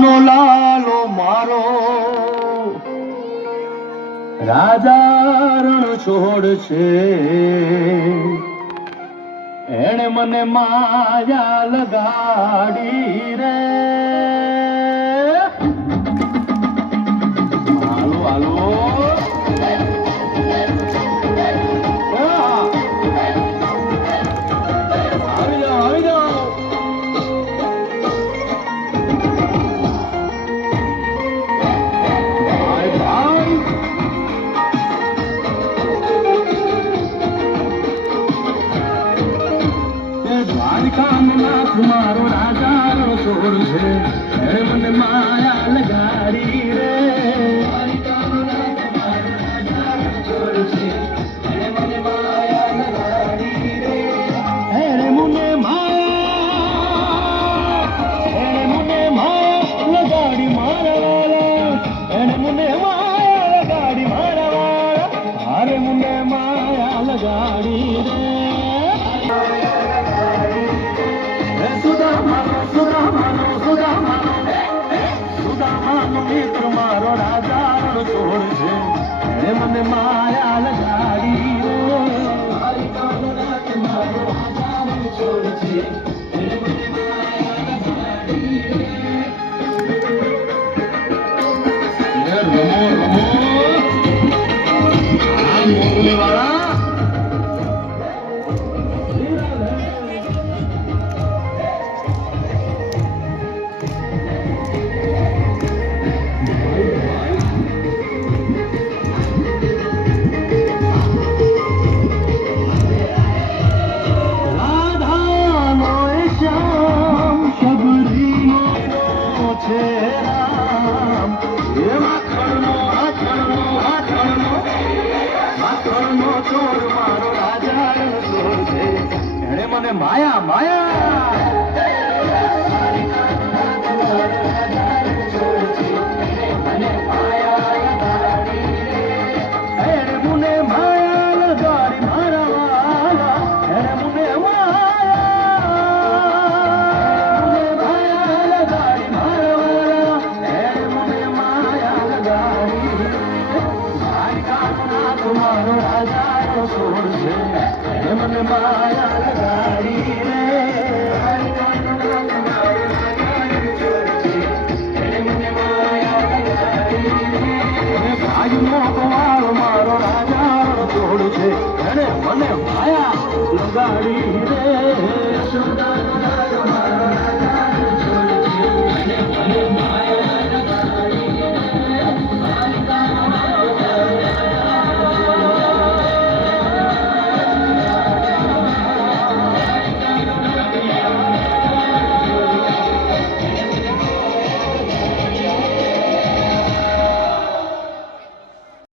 નો લાલો મારો રાજા રણ છોડ છે, એણે મને માયા લગાડી રે. હાલો હાલો આવી જાઓ આવી જાઓ. દ્વારકાનાથ મારો રાજા નો છોડ છે, એણે મને માયા લગાડી રે. દ્વારકાનાથ મારો રાજા નો છોડ છે, એણે મને માયા લગાડી રે. એણે મને માયા લગાડી મારા વાલા, એણે મને માયા લગાડી મારા વાલા, અરે મને માયા લગાડી રે. સુદામાનો મિત્ર મારો રાજા નો છોડ છે, એણે મને માયા લગાડી રે. દ્વારકાનાથ મારો રાજા નો છોડ છે, એણે મને માયા લગાડી રે. રમો રમો આ મોરલી વાળા. માયા માયા મારો રાજા નો છોડ છે, મને માયા લગાડી રે. ભાઈનો કવાળો મારો રાજા નો છોડ છે, એને મને માયા લગાડી રે.